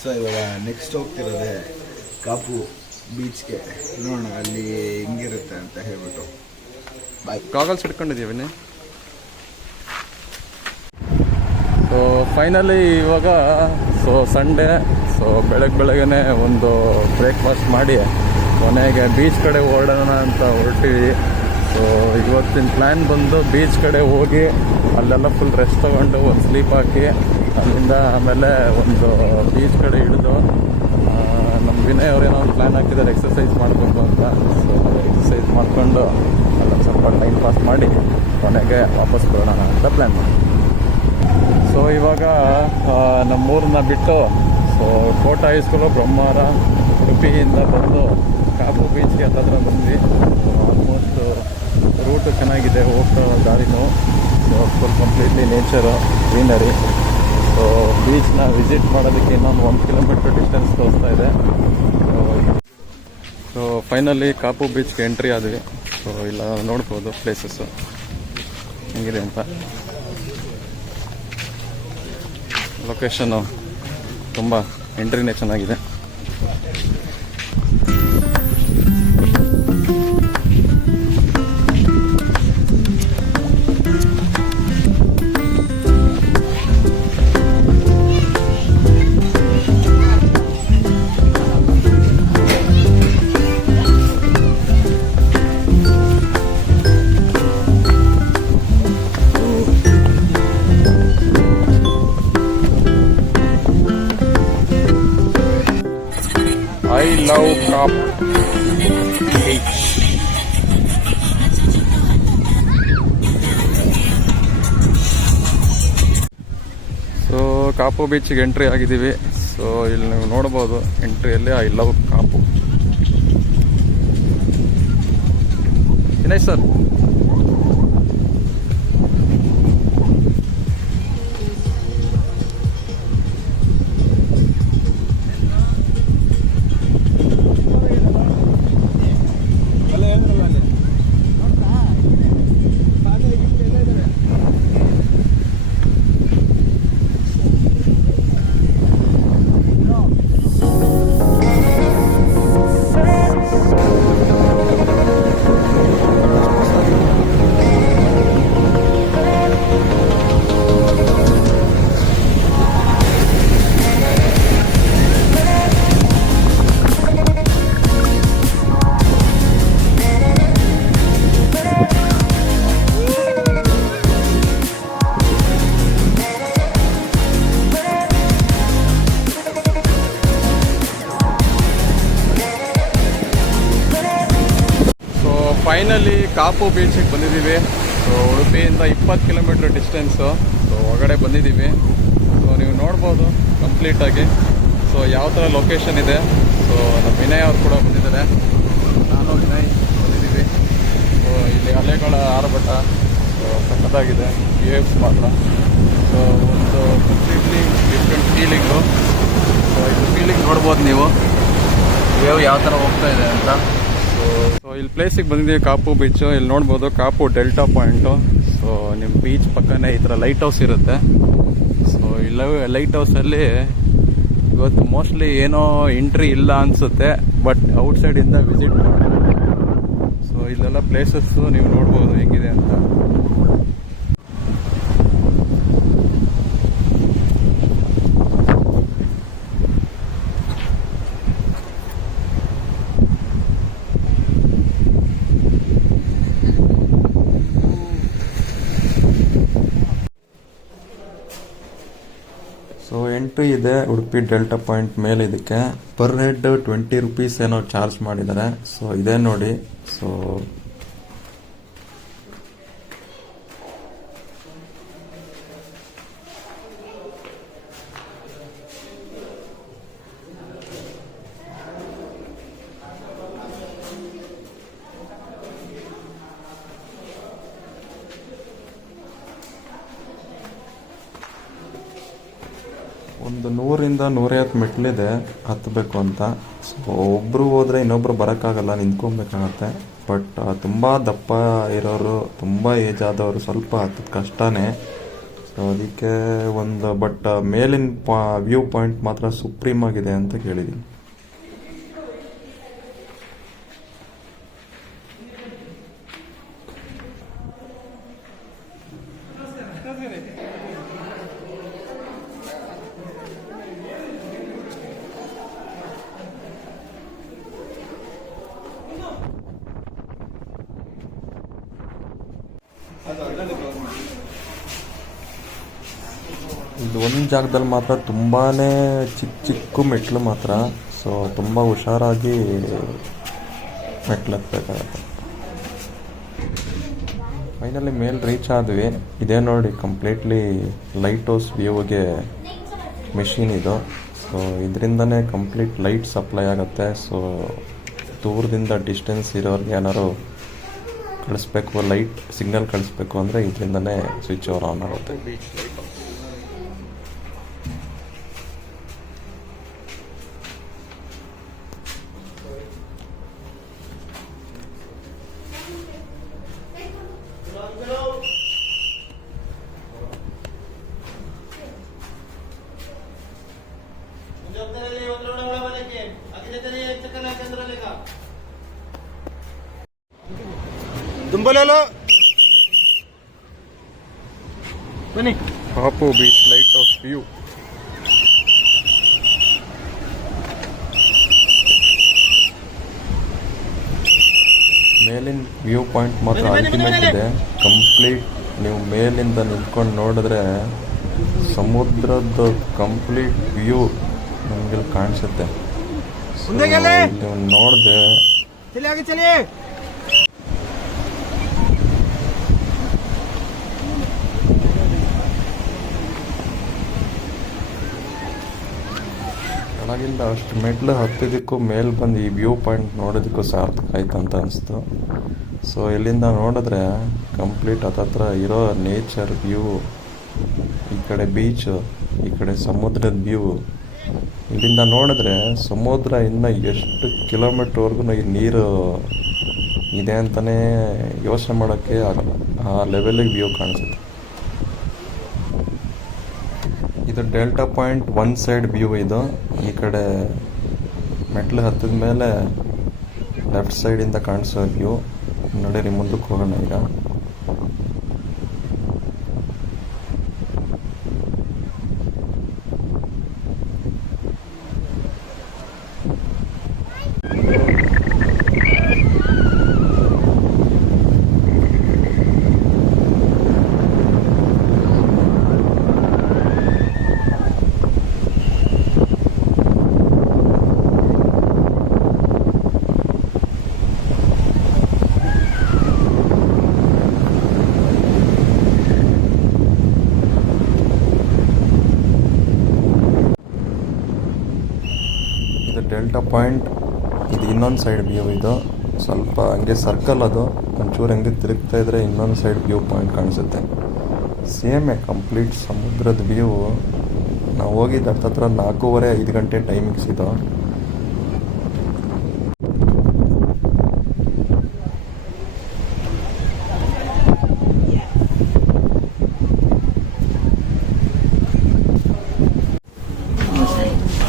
So ಇವಾಗ next ಹೋಗ್ತಿರೋದೆ Kapu ಬೀಚ್ಗೆ. ನೋಡೋಣ ಅಲ್ಲಿ ಹೆಂಗಿರುತ್ತೆ ಅಂತ ಹೇಳ್ಬಿಟ್ಟು. ಬಾಯ್. ಗಾಗಲ್ಸ್ ಇಟ್ಕೊಂಡಿದ್ದೀವಿ. ಸೊ ಫೈನಲಿ ಇವಾಗ ಸಂಡೇ. ಸೊ ಬೆಳಗ್ಗೆನೆ ಒಂದು ಬ್ರೇಕ್ಫಾಸ್ಟ್ ಮಾಡಿ ಕೊನೆಗೆ ಬೀಚ್ ಕಡೆ ಹೊರಡೋಣ ಅಂತ ಹೊರಟಿವಿ. ಸೊ ಇವತ್ತಿನ ಪ್ಲ್ಯಾನ್ ಬಂದು ಬೀಚ್ ಕಡೆ ಹೋಗಿ ಅಲ್ಲೆಲ್ಲ ಫುಲ್ ರೆಸ್ಟ್ ತೊಗೊಂಡು ಒಂದು ಸ್ಲೀಪ್ ಹಾಕಿ ಅಲ್ಲಿಂದ ಆಮೇಲೆ ಒಂದು ಬೀಚ್ ಕಡೆ ಹಿಡಿದು ನಮ್ಮ ವಿನಯ್ ಅವರೇನೋ ಒಂದು ಪ್ಲ್ಯಾನ್ ಹಾಕಿದ್ದಾರೆ ಎಕ್ಸಸೈಸ್ ಮಾಡಬೇಕು ಅಂತ. ಸೊ ಎಕ್ಸಸೈಸ್ ಮಾಡಿಕೊಂಡು ಅಲ್ಲೊಂದು ಸ್ವಲ್ಪ ಟೈಮ್ ಪಾಸ್ ಮಾಡಿ ಕೊನೆಗೆ ವಾಪಸ್ ಬರೋಣ ಅಂತ ಪ್ಲ್ಯಾನ್ ಮಾಡಿ. ಸೊ ಇವಾಗ ನಮ್ಮೂರನ್ನ ಬಿಟ್ಟು ಸೊ ಕೋಟ ಹೈಸ್ಕೂಲು ಬ್ರಹ್ಮಾವರ ಉಡುಪಿಯಿಂದ ಬಂದು ಕಾಪು ಬೀಚ್ಗೆ ಹತ್ತಿರ ಬಂದ್ವಿ. ಆಲ್ಮೋಸ್ಟ್ ರೂಟು ಚೆನ್ನಾಗಿದೆ, ಹೋಗ್ತಾ ದಾರಿನೂ. So full completely nature, greenery. So ಬೀಚ್ನ ವಿಸಿಟ್ ಮಾಡೋದಕ್ಕೆ ಇನ್ನೊಂದು 1 ಕಿಲೋಮೀಟ್ರ್ ಡಿಸ್ಟೆನ್ಸ್ ತೋರಿಸ್ತಾ ಇದೆ. ಸೊ ಫೈನಲಿ ಕಾಪು ಬೀಚ್ಗೆ ಎಂಟ್ರಿ ಆದ್ವಿ. ಸೊ ಇಲ್ಲ ನೋಡ್ಬೋದು ಪ್ಲೇಸಸ್ಸು ಹೆಂಗಿದೆ ಅಂತ. ಲೊಕೇಶನ್ನು ತುಂಬ ಎಂಟ್ರಿನೇ ಚೆನ್ನಾಗಿದೆ. I love Kapu Beach. So Kapu ಬೀಚಿಗೆ ಎಂಟ್ರಿ ಆಗಿದ್ದೀವಿ. ಸೊ ಇಲ್ಲಿ ನೀವು ನೋಡ್ಬೋದು ಎಂಟ್ರಿಯಲ್ಲಿ I love Kapu. Vinay sir, finally Kapu ಬೀಚಿಗೆ ಬಂದಿದ್ದೀವಿ. ಸೊ ಉಡುಪಿಯಿಂದ 20 ಕಿಲೋಮೀಟ್ರ್ ಡಿಸ್ಟೆನ್ಸು. ಸೊ ಹೊರಗಡೆ ಬಂದಿದ್ದೀವಿ. ಸೊ ನೀವು ನೋಡ್ಬೋದು ಕಂಪ್ಲೀಟಾಗಿ ಸೊ ಯಾವ ಥರ ಲೊಕೇಶನ್ ಇದೆ. ಸೊ ನಮ್ಮ ವಿನಯ್ ಅವ್ರು ಕೂಡ ಬಂದಿದ್ದಾರೆ, ನಾನು ವಿನಯ್ ಬಂದಿದ್ದೀವಿ. ಸೊ ಇಲ್ಲಿ ಅಲೆಗಳ ಆರ್ಭಟ ಸಖತ್ತಾಗಿದೆ, ವೇವ್ಸ್ ಮಾತ್ರ. ಸೊ ಒಂದು ಕಂಪ್ಲೀಟ್ಲಿ ಡಿಫ್ರೆಂಟ್ ಫೀಲಿಂಗು. ಸೊ ಇದು ಫೀಲಿಂಗ್ ನೋಡ್ಬೋದು ನೀವು, ವೇವ್ ಯಾವ ಥರ ಹೋಗ್ತಾ ಇದೆ ಅಂತ. ಸೊ ಇಲ್ಲಿ ಪ್ಲೇಸಿಗೆ ಬಂದಿದ್ದೀವಿ ಕಾಪು ಬೀಚು. ಇಲ್ಲಿ ನೋಡ್ಬೋದು ಕಾಪು ಡೆಲ್ಟಾ ಪಾಯಿಂಟು. ಸೊ ನಿಮ್ಮ ಬೀಚ್ ಪಕ್ಕನೇ ಈ ಥರ ಲೈಟ್ ಹೌಸ್ ಇರುತ್ತೆ. ಸೊ ಈ ಲೈಟ್ ಹೌಸಲ್ಲಿ ಇವತ್ತು ಮೋಸ್ಟ್ಲಿ ಏನೋ ಎಂಟ್ರಿ ಇಲ್ಲ ಅನಿಸುತ್ತೆ, ಬಟ್ ಔಟ್ಸೈಡಿಂದ ವಿಸಿಟ್ ಮಾಡಿ. ಸೊ ಇಲ್ಲೆಲ್ಲ ಪ್ಲೇಸಸ್ಸು ನೀವು ನೋಡ್ಬೋದು ಹೆಂಗಿದೆ ಅಂತ. ಸೊ ಎಂಟ್ರಿ ಇದೆ ಉಡುಪಿ ಡೆಲ್ಟಾ ಪಾಯಿಂಟ್ ಮೇಲೆ. ಇದಕ್ಕೆ ಪರ್ ಹೆಡ್ 20 ರುಪೀಸ್ ಏನೋ ಚಾರ್ಜ್ ಮಾಡಿದ್ದಾರೆ. ಸೊ ಇದೇ ನೋಡಿ. ಸೊ ಒಂದು 100ರಿಂದ 150 ಮೆಟ್ಲಿದೆ ಹತ್ತಬೇಕು ಅಂತ. ಸೊ ಒಬ್ಬರು ಹೋದರೆ ಇನ್ನೊಬ್ಬರು ಬರೋಕ್ಕಾಗಲ್ಲ, ನಿಂತ್ಕೊಬೇಕಾಗತ್ತೆ. ಬಟ್ ತುಂಬ ದಪ್ಪ ಇರೋರು, ತುಂಬ ಏಜ್ ಆದವರು ಸ್ವಲ್ಪ ಹತ್ತದ ಕಷ್ಟನೇ. ಸೊ ಅದಕ್ಕೆ ಒಂದು ಬಟ್ ಮೇಲಿನ ವ್ಯೂ ಪಾಯಿಂಟ್ ಮಾತ್ರ ಸುಪ್ರೀಮ್ ಆಗಿದೆ ಅಂತ ಕೇಳಿದ್ದೀನಿ. ಇದು ಒಂದು ಜಾಗದಲ್ಲಿ ಮಾತ್ರ ತುಂಬಾ ಚಿಕ್ಕ ಮೆಟ್ಲು ಮಾತ್ರ. ಸೊ ತುಂಬ ಹುಷಾರಾಗಿ ಮೆಟ್ಲು ಹತ್ತಬೇಕಾಗತ್ತೆ. ಫೈನಲಿ ಮೇಲೆ ರೀಚ್ ಆದ್ವಿ. ಇದೇ ನೋಡಿ ಕಂಪ್ಲೀಟ್ಲಿ ಲೈಟ್ ಹೌಸ್ ವ್ಯೂಗೆ ಮೆಷಿನ್ ಇದು. ಸೊ ಇದರಿಂದನೇ ಕಂಪ್ಲೀಟ್ ಲೈಟ್ ಸಪ್ಲೈ ಆಗುತ್ತೆ. ಸೊ ದೂರದಿಂದ ಡಿಸ್ಟೆನ್ಸ್ ಇರೋರಿಗೆ ಏನಾದ್ರು ಕಳಿಸ್ಬೇಕು, ಲೈಟ್ ಸಿಗ್ನಲ್ ಕಳಿಸ್ಬೇಕು ಅಂದರೆ ಇದರಿಂದನೇ ಸ್ವಿಚ್ ಓವರ್ ಆನ್ ಆಗುತ್ತೆ. ದುಂಬಲೋ ಬನ್ನಿ. Kapu beach light house view. ಮೇಲಿನ ವ್ಯೂ ಪಾಯಿಂಟ್ ಮಾತ್ರ ಅಲ್ಟಿಮೇಟ್ ಇದೆ. ಕಂಪ್ಲೀಟ್ ನೀವು ಮೇಲಿಂದ ನಿಂತ್ಕೊಂಡು ನೋಡಿದ್ರೆ ಸಮುದ್ರದ ಕಂಪ್ಲೀಟ್ ವ್ಯೂ ನಮಗೆ ಕಾಣಿಸುತ್ತೆ. ನೀವು ನೋಡಿದೆ ಕೆಳಗಿಂದ ಅಷ್ಟು ಮೆಟ್ಲು ಹತ್ತಿದ್ದಕ್ಕೂ ಮೇಲೆ ಬಂದು ಈ ವ್ಯೂ ಪಾಯಿಂಟ್ ನೋಡೋದಕ್ಕೂ ಸಾರ್ಥಕ ಆಯ್ತು ಅಂತ ಅನಿಸ್ತು. ಸೊ ಇಲ್ಲಿಂದ ನೋಡಿದ್ರೆ ಕಂಪ್ಲೀಟ್ ಹತ್ತತ್ರ ಇರೋ ನೇಚರ್ ವ್ಯೂ, ಈ ಕಡೆ ಬೀಚು, ಈ ಕಡೆ ಸಮುದ್ರದ ವ್ಯೂ. ಇಲ್ಲಿಂದ ನೋಡಿದ್ರೆ ಸಮುದ್ರ ಇನ್ನು ಎಷ್ಟು ಕಿಲೋಮೀಟ್ರ್ವರೆಗೂ ಈ ನೀರು ಇದೆ ಅಂತಲೇ ಯೋಚನೆ ಮಾಡೋಕ್ಕೆ ಆಗಲ್ಲ, ಆ ಲೆವೆಲಿಗೆ ವ್ಯೂ ಕಾಣಿಸುತ್ತೆ. ಇದು delta point one side view. ಇದು ಈ ಕಡೆ ಮೆಟ್ಲು ಹತ್ತಿದ ಮೇಲೆ ಲೆಫ್ಟ್ ಸೈಡಿಂದ ಕಾಣಿಸೋ ವ್ಯೂ. ನಡೀರಿ ಮುಂದಕ್ಕೆ ಹೋಗೋಣ ಈಗ. ಡೆಲ್ಟಾ ಪಾಯಿಂಟ್ ಇದು ಇನ್ನೊಂದು ಸೈಡ್ ವ್ಯೂ. ಇದು ಸ್ವಲ್ಪ ಹಂಗೆ ಸರ್ಕಲ್, ಅದು ಒಂಚೂರು ಹಂಗೆ ತಿರುಗ್ತಾ ಇದ್ರೆ ಇನ್ನೊಂದು ಸೈಡ್ ವ್ಯೂ ಪಾಯಿಂಟ್ ಕಾಣಿಸುತ್ತೆ. ಸೇಮೇ ಕಂಪ್ಲೀಟ್ ಸಮುದ್ರದ ವ್ಯೂ. ನಾವು ಹೋಗಿದ್ದು ಹತ್ತತ್ರ 4:30-5 ಗಂಟೆ ಟೈಮಿಂಗ್ಸ್ ಇದು.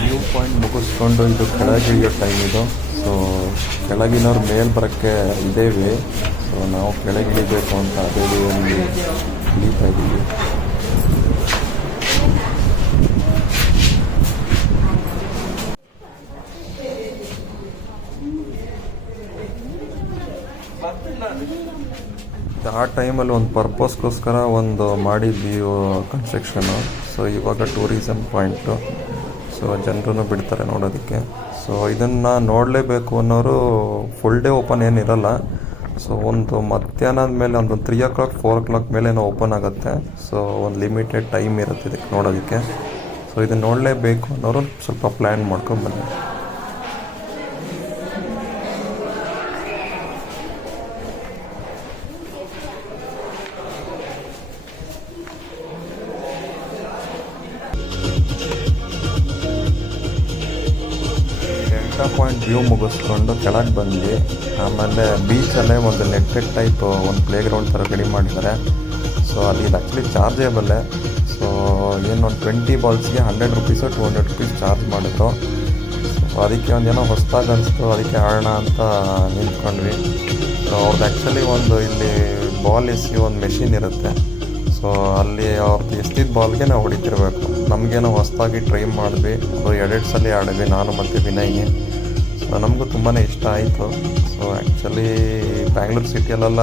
ವ್ಯೂ ಪಾಯಿಂಟ್ ಮುಗಿಸ್ಕೊಂಡು ಇದು ಕೆಳಗಿಳಿಯೋ ಟೈಮ್ ಇದು. ಸೊ ಕೆಳಗಿನವ್ರು ಮೇಲೆ ಬರೋಕ್ಕೆ ಇದ್ದೇವೆ. ಸೊ ನಾವು ಕೆಳಗಿಳಿಬೇಕು ಅಂತ ಅದೇ ಒಂದು ಇಳಿತಾ ಇದ್ದೀವಿ. ಆ ಟೈಮಲ್ಲಿ ಒಂದು ಪರ್ಪಸ್ಗೋಸ್ಕರ ಒಂದು ಮಾಡಿದ್ವಿ ಕನ್ಸ್ಟ್ರಕ್ಷನು. ಸೊ ಇವಾಗ ಟೂರಿಸಮ್ ಪಾಯಿಂಟು. ಸೊ ಜನರೂ ಬಿಡ್ತಾರೆ ನೋಡೋದಕ್ಕೆ. ಸೊ ಇದನ್ನು ನೋಡಲೇಬೇಕು ಅನ್ನೋರು ಫುಲ್ ಡೇ ಓಪನ್ ಏನಿರಲ್ಲ. ಸೊ ಒಂದು ಮಧ್ಯಾಹ್ನದ ಮೇಲೆ ಒಂದು 3 o'clock 4 o'clock ಮೇಲೆ ಓಪನ್ ಆಗುತ್ತೆ. ಸೊ ಒಂದು ಲಿಮಿಟೆಡ್ ಟೈಮ್ ಇರುತ್ತೆ ಇದಕ್ಕೆ ನೋಡೋದಕ್ಕೆ. ಸೊ ಇದನ್ನು ನೋಡಲೇಬೇಕು ಅನ್ನೋರು ಸ್ವಲ್ಪ ಪ್ಲ್ಯಾನ್ ಮಾಡ್ಕೊಂಡು ಬನ್ನಿ. ಪಾಯಿಂಟ್ ವ್ಯೂ ಮುಗಿಸ್ಕೊಂಡು ಕೆಳಗೆ ಬಂದ್ವಿ. ಆಮೇಲೆ ಬೀಚಲ್ಲೇ ಒಂದು ನೆಟ್ಟೆಡ್ ಟೈಪ್ ಒಂದು ಪ್ಲೇ ಗ್ರೌಂಡ್ ಥರ ರೆಡಿ ಮಾಡಿದ್ದಾರೆ. ಸೊ ಸೊ ಅಲ್ಲಿ ಇದು ಆ್ಯಕ್ಚುಲಿ ಚಾರ್ಜೇಬಲ್ಲೇ. ಸೊ ಏನೊಂದು 20 ಬಾಲ್ಸ್ಗೆ 100 ರುಪೀಸು 200 ರುಪೀಸ್ ಚಾರ್ಜ್ ಮಾಡಿದ್ರು. ಸೊ ಅದಕ್ಕೆ ಒಂದೇನೋ ಹೊಸ್ದಾಗಿ ಅನಿಸ್ತು, ಅದಕ್ಕೆ ಆಡೋಣ ಅಂತ ನಿಂತ್ಕೊಂಡ್ವಿ. ಸೊ ಅವ್ರದ್ದು ಆ್ಯಕ್ಚುಲಿ ಒಂದು ಇಲ್ಲಿ ಬಾಲ್ ಎಸಿ ಒಂದು ಮೆಷಿನ್ ಇರುತ್ತೆ. ಸೊ ಅಲ್ಲಿ ಅವ್ರದ್ದು ಎಸ್ತಿದ್ದ ಬಾಲ್ಗೆ ನಾವು ಹೊಡಿತಿರ್ಬೇಕು. ನಮಗೇನೋ ಹೊಸ್ದಾಗಿ ಟ್ರೈ ಮಾಡಿದ್ವಿ, ಅದು 2 ಸಲ ಆಡಿದ್ವಿ ನಾನು ಮತ್ತು ವಿನಯ್ಗೆ. ಸೊ ನಮಗೂ ತುಂಬಾ ಇಷ್ಟ ಆಯಿತು. ಸೊ ಆ್ಯಕ್ಚುಲಿ ಬ್ಯಾಂಗ್ಳೂರು ಸಿಟಿಯಲ್ಲೆಲ್ಲ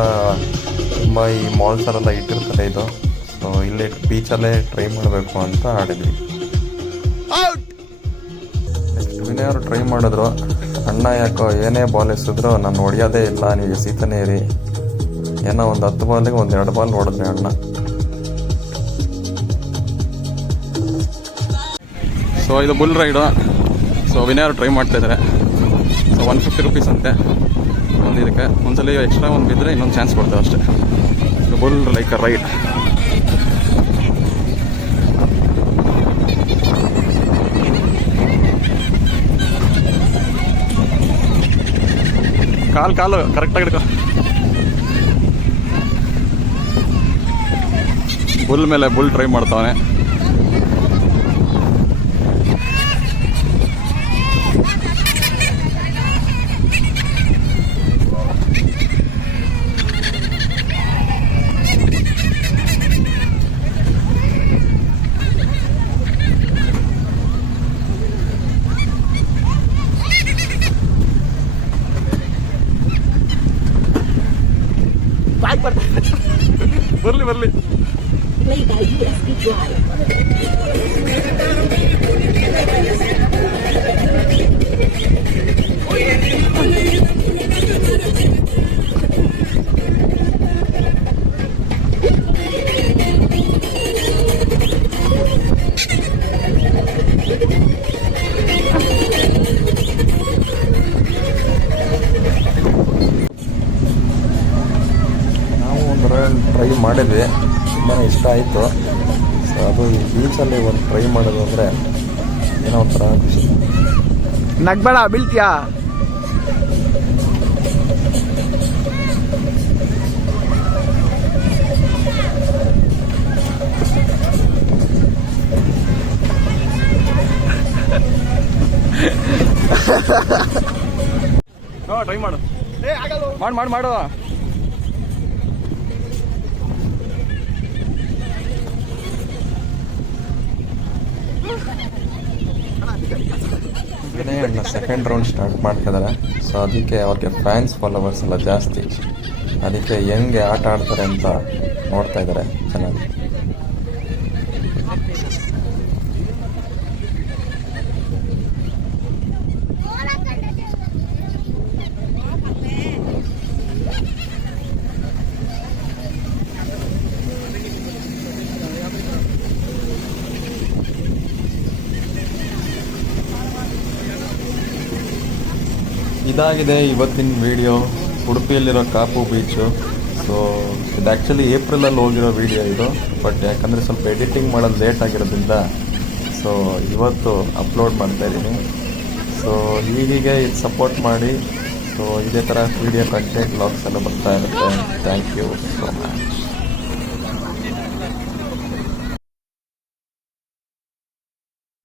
ತುಂಬ ಈ ಮಾಲ್ಸಲ್ಲೆಲ್ಲ ಇಟ್ಟಿರ್ತಾರೆ ಇದು. ಸೊ ಇಲ್ಲಿ ಬೀಚಲ್ಲೇ ಟ್ರೈ ಮಾಡಬೇಕು ಅಂತ ಆಡಿದ್ವಿ. ನೆಕ್ಸ್ಟ್ ವಿನಯ್ ಅವರು ಟ್ರೈ ಮಾಡಿದ್ರು, ಅಣ್ಣ ಯಾಕೋ ಏನೇ ಬಾಲ್ ಎಸೆದ್ರು ನಾನು ಹೊಡೆಯೋದೇ ಇಲ್ಲ, ನೀವು ಎಸಿತಾನೇ ಇರಿ. ಏನೋ ಒಂದು 10 ಬಾಲಿಗೆ 1-2 ಬಾಲ್ ಹೊಡೆದ್ರಿ ಅಣ್ಣ. ಸೊ ಇದು ಬುಲ್ ರೈಡು. ಸೊ ವಿನಯ್ ಅವರು ಟ್ರೈ ಮಾಡ್ತಾಯಿದ್ದಾರೆ. ಸೊ 150 ರುಪೀಸ್ ಅಂತೆ ಒಂದು ಇದಕ್ಕೆ. ಒಂದ್ಸಲ ಎಕ್ಸ್ಟ್ರಾ ಒಂದು ಬಿದ್ದರೆ ಇನ್ನೊಂದು ಚಾನ್ಸ್ ಕೊಡ್ತಾರೆ ಅಷ್ಟೇ. So bull like a ride. ಕಾಲು ಕರೆಕ್ಟಾಗಿ ಹಿಡ್ಕೊ. ಬುಲ್ ಮೇಲೆ ಬುಲ್ ಟ್ರೈ ಮಾಡ್ತಾವನೆ. ಬರ್ಲಿ Play by USB Drive. ನಾವು ಒಂದು ಟ್ರೈ ಮಾಡಿದ್ವಿ, ತುಂಬಾ ಇಷ್ಟ ಆಯಿತು. ಸೊ ಅದು ಈ ಬೀಚಲ್ಲಿ ಒಂದು ಟ್ರೈ ಮಾಡೋದು ಅಂದರೆ ಏನೋ ಒಂಥರ ಖುಷಿ. ನಗ್ಬೇಡ, ಬೀಳ್ತೀಯಾ? ಟ್ರೈ ಮಾಡು ಮಾಡು. ವಿನಯ್ ಅಣ್ಣ ಸೆಕೆಂಡ್ ರೌಂಡ್ ಸ್ಟಾರ್ಟ್ ಮಾಡ್ತಿದ್ದಾರೆ. ಸೊ ಅದಕ್ಕೆ ಅವ್ರಿಗೆ ಫ್ಯಾನ್ಸ್ ಫಾಲೋವರ್ಸ್ ಎಲ್ಲ ಜಾಸ್ತಿ. ಅದಕ್ಕೆ ಹೆಂಗೆ ಆಟ ಆಡ್ತಾರೆ ಅಂತ ನೋಡ್ತಾ ಇದ್ದಾರೆ ಚೆನ್ನಾಗಿ. ಇದಾಗಿದೆ ಇವತ್ತಿನ ವಿಡಿಯೋ, ಉಡುಪಿಯಲ್ಲಿರೋ ಕಾಪು ಬೀಚು. ಸೊ ಇದು ಆ್ಯಕ್ಚುಲಿ ಏಪ್ರಿಲಲ್ಲಿ ಹೋಗಿರೋ ವಿಡಿಯೋ ಇದು, ಬಟ್ ಯಾಕಂದರೆ ಸ್ವಲ್ಪ ಎಡಿಟಿಂಗ್ ಮಾಡೋದು ಲೇಟ್ ಆಗಿರೋದ್ರಿಂದ ಸೊ ಇವತ್ತು ಅಪ್ಲೋಡ್ ಮಾಡ್ತಾಯಿದ್ದೀನಿ. ಸೊ ಹೀಗೆ ಇದು ಸಪೋರ್ಟ್ ಮಾಡಿ. ಸೊ ಇದೇ ಥರ ವಿಡಿಯೋ ಕಂಟೆಂಟ್ ವ್ಲಾಗ್ಸ್ ಎಲ್ಲ ಬರ್ತಾ ಇರುತ್ತೆ. Thank you so much.